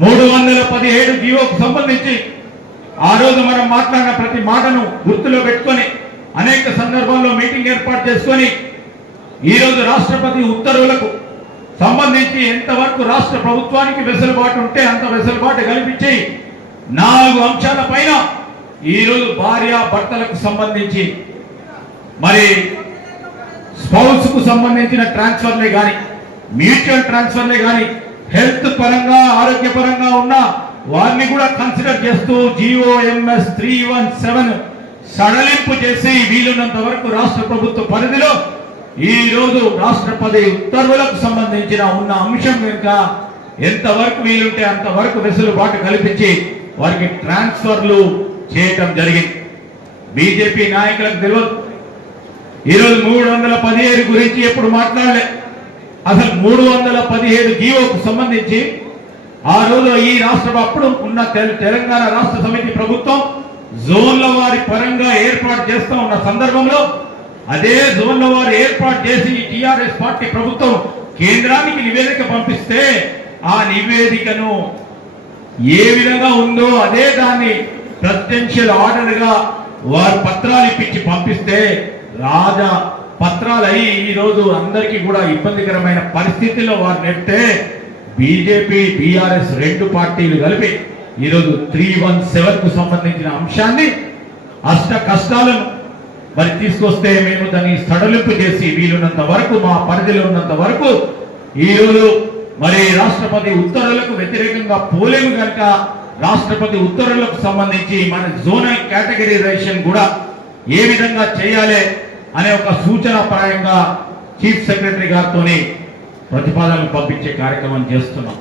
317 జీవోకు సంబంధించి ఆ రోజు మనం మాట్లాడిన ప్రతి మాటను గుర్తులో పెట్టుకొని అనేక సందర్భాల్లో మీటింగ్ ఏర్పాటు చేసుకొని ఈరోజు రాష్ట్రపతి ఉత్తర్వులకు సంబంధించి ఎంతవరకు రాష్ట్ర ప్రభుత్వానికి వెసులుబాటు ఉంటే అంత వెసులుబాటు కల్పించి 4 అంశాల పైన ఈరోజు భార్య భర్తలకు సంబంధించి మరి స్పౌస్ కు సంబంధించిన ట్రాన్స్ఫర్లే కానీ మ్యూచువల్ ట్రాన్స్ఫర్లే కానీ హెల్త్ పరంగా ఆరోగ్యపరంగా ఉన్న వారిని కూడా కన్సిడర్ చేస్తూ GOMS 317 సడలింపు చేసి వీలున్నంత వరకు రాష్ట్ర ప్రభుత్వ పరిధిలో ఈ రోజు రాష్ట్రపతి ఉత్తర్వులకు సంబంధించిన ఉన్న అంశం కనుక ఎంతవరకు వీలుంటే అంతవరకు వెసులుబాటు కల్పించి వారికి ట్రాన్స్ఫర్లు చేయటం జరిగింది. బీజేపీ నాయకులకు తెలియదు ఈరోజు 317 గురించి ఎప్పుడు మాట్లాడలే. అసలు 317 జీవోకు సంబంధించి ఆ రోజు ఈ రాష్ట్రం అప్పుడు ఉన్న తెలంగాణ రాష్ట్ర సమితి ప్రభుత్వం జోన్ల వారి పరంగా ఏర్పాటు చేస్తూ ఉన్న సందర్భంలో అదే జోన్ల వారు ఏర్పాటు చేసి టిఆర్ఎస్ పార్టీ ప్రభుత్వం కేంద్రానికి నివేదిక పంపిస్తే ఆ నివేదికను ఏ విధంగా ఉందో అదే దాన్ని ప్రెసిడెన్షియల్ ఆర్డర్ గా వారు పత్రాలు ఇప్పించి పంపిస్తే రాజా పత్రాలు అయి ఈ రోజు అందరికీ కూడా ఇబ్బందికరమైన పరిస్థితుల్లో వారు నెట్టే బీజేపీ టిఆర్ఎస్ 2 పార్టీలు కలిపి ఈరోజు 317 కు సంబంధించిన అంశాన్ని అష్ట కష్టాలను మరి తీసుకొస్తే మేము దాన్ని సడలింపు చేసి వీలున్నంత వరకు మా పరిధిలో ఉన్నంత వరకు ఈరోజు మరి రాష్ట్రపతి ఉత్తర్వులకు వ్యతిరేకంగా పోలేము కనుక రాష్ట్రపతి ఉత్తర్వులకు సంబంధించి మన జోనల్ కేటగిరైజేషన్ కూడా ఏ విధంగా చేయాలి అనే ఒక సూచన పరంగా చీఫ్ సెక్రటరీ గారితోని ప్రతిపాదనలు పంపించే కార్యక్రమం చేస్తున్నాం.